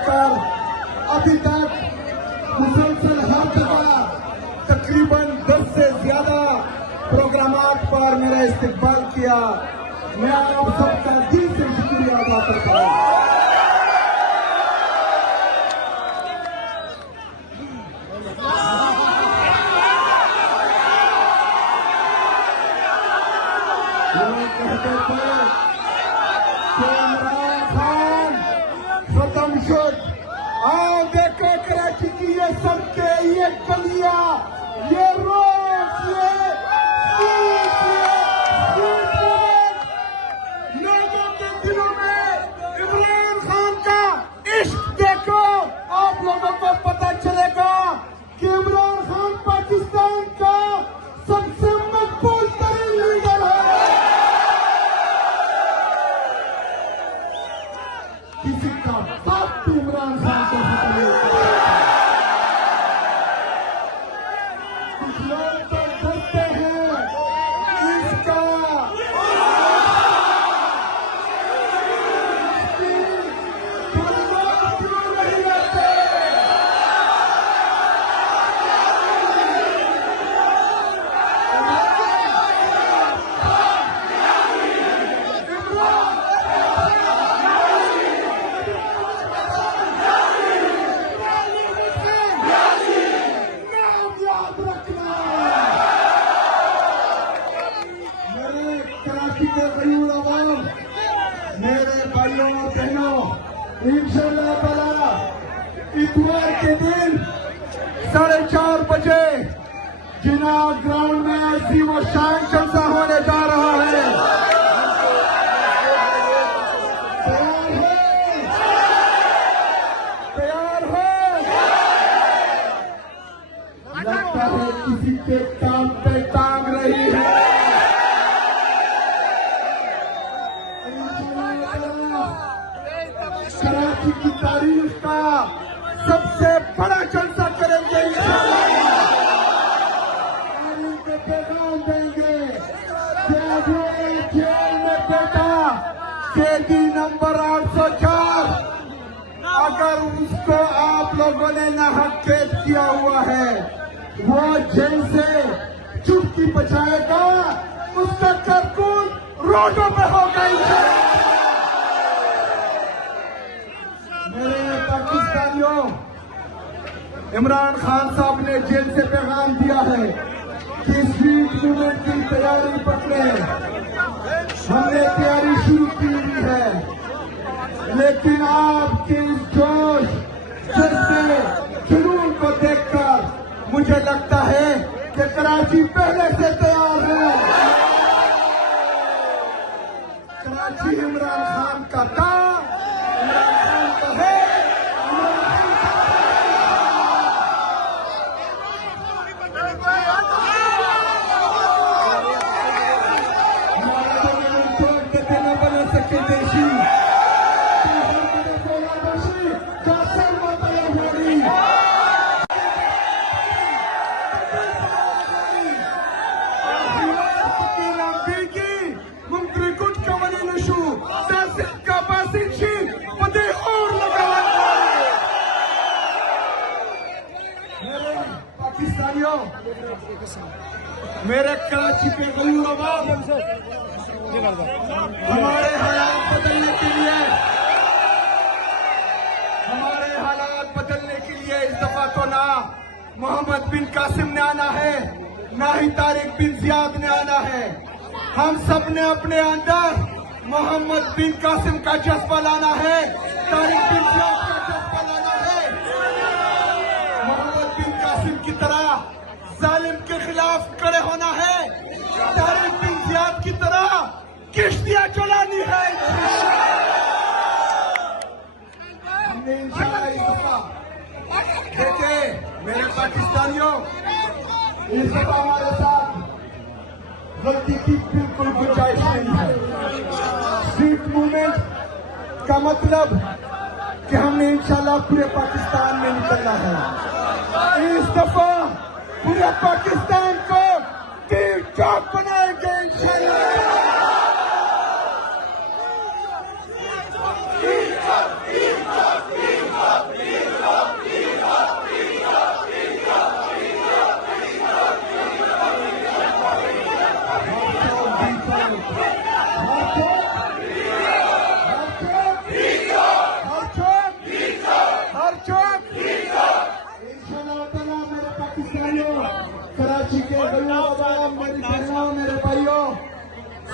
लेकर अभी तक मुसलसल हर जगह तकरीबन 10 से ज्यादा प्रोग्रामात पर मेरा इस्तकबाल किया। मैं आप सबका दिल से शुक्रिया अदा करता हूँ। कहते थे कि इमरान खान खत्म शुद। आओ देखो कराची की ये सड़कें, ये गलियां, ये रोड, लोगों के दिलों में इमरान खान का इश्क देखो। आप लोगों को पता चलेगा कि इमरान खान पाकिस्तान का सबसे मकबूल तरीन लीडर है। किसी का बाप भी इमरान खान को कुछ लोग तो डरते हैं इसका नहीं रहते। मेरे भाइयों और बहनों, इंशाअल्लाह ताला इतवार के दिन 4:30 बजे जिना ग्राउंड में ऐसी वो शान जलसा होने जा रहा है। तैयार हो? लगता है किसी के टांग पे टांग रही है। कराची की तारीख का सबसे बड़ा जलसा करेंगे। पैगाम देंगे जेल में बेटा कैदी नंबर 804, अगर उसको आप लोगों ने नाहक कैद किया हुआ है, वो जेल से चुटकी बचाएगा, उसका कारकुन रोडों पे होगा। मेरे पाकिस्तानियों, इमरान खान साहब ने जेल से पैगाम दिया है कि स्ट्रीट मूवमेंट की तैयारी पकड़े। हमने तैयारी शुरू की हुई है, लेकिन आपके जोश जज्बे जुनून को देखकर मुझे लगता है कि कराची पहले से तैयार है। कराची इमरान खान का था, इमरान खान का है। पाकिस्तानियों, मेरे कराची के गरीब आवाम, हमारे हालात बदलने के लिए, इस दफा तो ना मोहम्मद बिन कासिम ने आना है, ना ही तारिक बिन जियाद ने आना है। हम सब ने अपने अंदर मोहम्मद बिन कासिम का जज्बा लाना है, तारिक बिन जियाद का जज्बा लाना है। मोहम्मद बिन कासिम की तरह जालिम के खिलाफ खड़े होना है, तारिक बिन जियाद की तरह किश्तियां चलानी है। हमने इंशाअल्लाह इस दफा देखिए मेरे पाकिस्तानियों, इस दफा हमारे साथ गलती की बिल्कुल गुंजाइश नहीं है। स्ट्रीट मूवमेंट का मतलब कि हमने इंशाल्लाह पूरे पाकिस्तान में निकलना है। इस दफा पूरे पाकिस्तान को तीर चौक बनाएंगे इंशाल्लाह।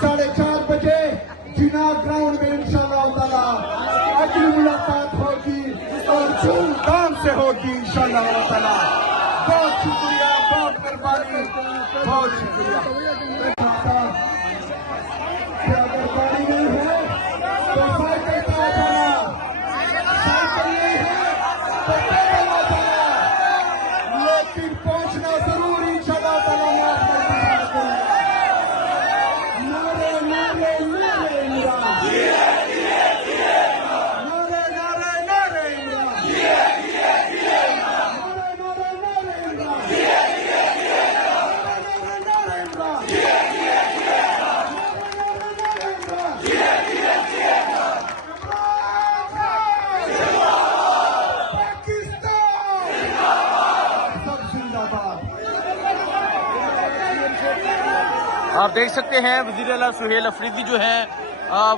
4:30 बजे जिना ग्राउंड में इंशाल्लाह ताला अगली मुलाकात होगी और धूमधाम से होगी इंशाल्लाह ताला। बहुत शुक्रिया, बहुत मेहरबानी, बहुत शुक्रिया। अगर गाड़ी नहीं है तो साइकिल पे आ जाना, साइकिल नहीं है तो पैदल आ जाना, लेकिन पहुंचना जरूर इंशाल्लाह ताला। मैं आपको नारे नारे नारे इमरान, नारे नारे नारे इमरान, नारे नारे नारे इमरान, नारे नारे इमरान। आप देख सकते हैं वज़ीर आला सुहेल अफरीदी जो है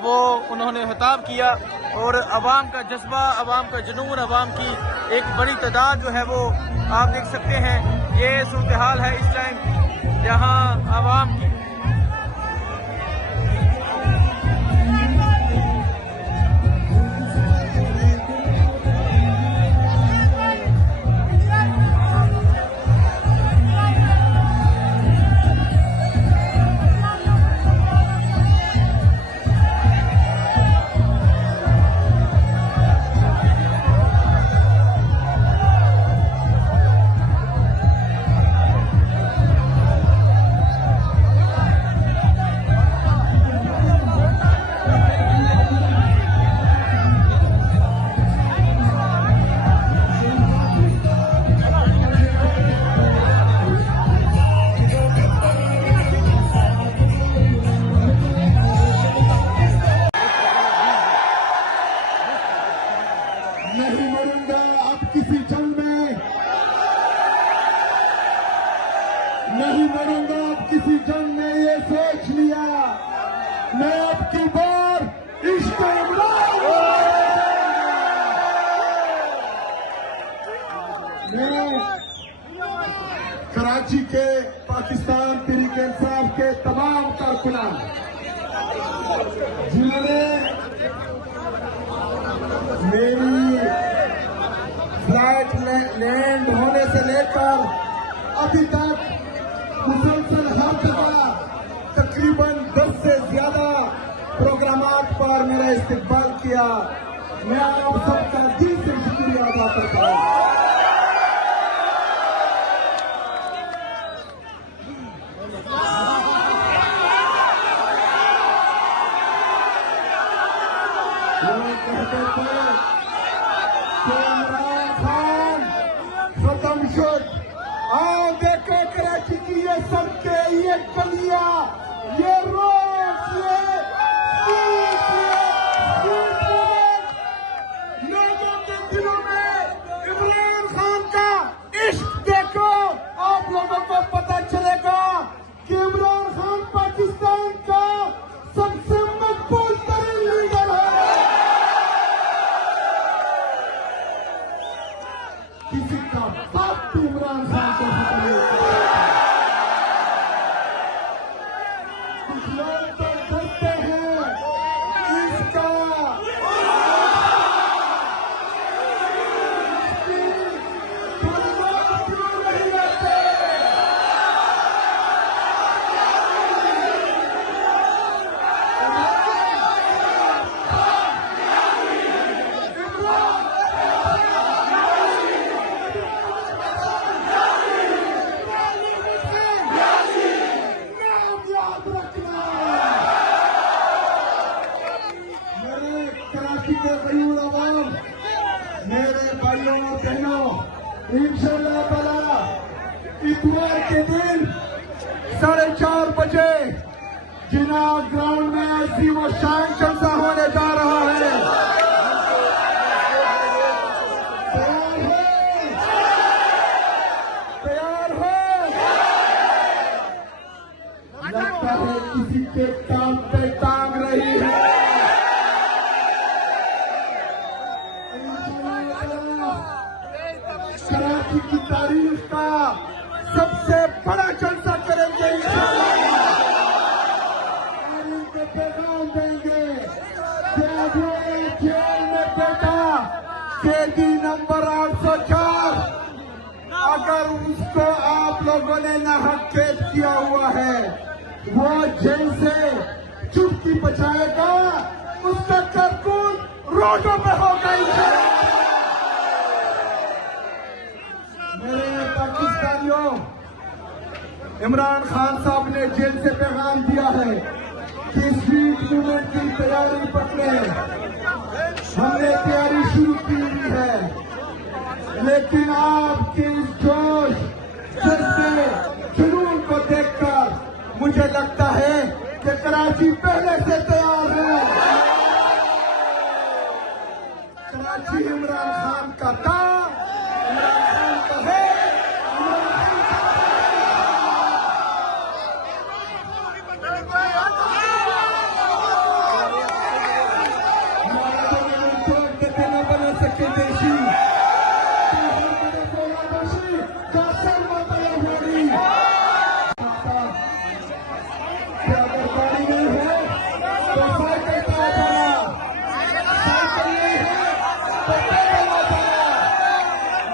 वो उन्होंने खिताब किया और अवाम का जज्बा, अवाम का जुनून, अवाम की एक बड़ी तादाद जो है वो आप देख सकते हैं। ये सूरत हाल है इस टाइम जहां अवाम की नहीं मरूंगा अब किसी जंग में, नहीं मरूंगा अब किसी जंग में, ये सोच लिया। मैं अब की बार इश्क इमरान मैं कराची के पाकिस्तान तहरीक इंसाफ के तमाम कारकुनान जिन्होंने मेरी फ्लाइट लैंड होने से लेकर अभी तक मुसलसल हर जगह तकरीबन 10 से ज्यादा प्रोग्रामात पर मेरा इस्तेमाल किया। मैं आप सबका दिल से शुक्रिया अदा करता हूँ। कहते थे कि इमरान खान खत्म शुड। आओ देखो कराची की ये सड़कें, ये गलियां, ये रोड, लोगों के दिलों में इमरान खान का इश्क देखो। आप लोगों को पता चलेगा कि इमरान खान पाकिस्तान का सबसे मकबूल तरीन लीडर है। किसी का बाप भी इमरान खान को कुछ लोग तो डरते हैं इसका नहीं रहते। मेरे भाइयों और बहनों, इंशाअल्लाह ताला इतवार के दिन 4:30 बजे जिना ग्राउंड में अजीम और शान जलसा होने जा रहा है। तैयार हो? लगता है किसी के काम पे टांग रही है। कराची की तारीख का सबसे बड़ा जलसा करेंगे इंशाअल्लाह। अपराधियों ने जेल में बैठा कैदी नंबर 804, अगर उसको आप लोगों ने नाहक कैद किया हुआ है, वो जेल से चुटकी बचाएगा, उसका करतूत रोडों पे होगा। मेरे पाकिस्तानियों, इमरान खान साहब ने जेल से पैगाम दिया है कि स्ट्रीट मूवमेंट की तैयारी पकड़े। हमने तैयारी शुरू की हुई है, लेकिन आपके इस जोश, जज्बे, जुनून को देखकर मुझे लगता है कि कराची पहले से तैयार है। कराची इमरान खान का था, इमरान खान का है,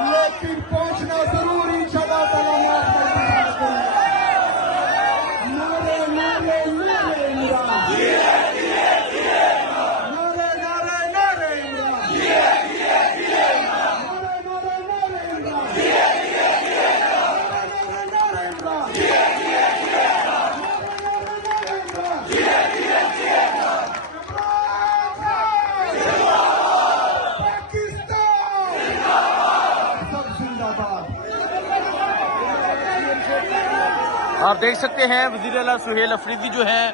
लेकिन पहुंचना जरूर इंशाल्लाह ताला। नारे नारे नारे इमरान, नारे नारे नारे इमरान, नारे नारे नारे इमरान, नारे नारे इमरान, आप देख सकते हैं वज़ीर आला सुहेल अफरीदी जो हैं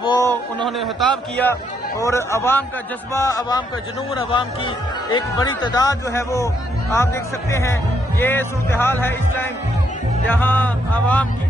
वो उन्होंने खिताब किया और अवाम का जज्बा, अवाम का जुनून, अवाम की एक बड़ी तादाद जो है वो आप देख सकते हैं। ये सूरत हाल है इस टाइम जहां अवाम की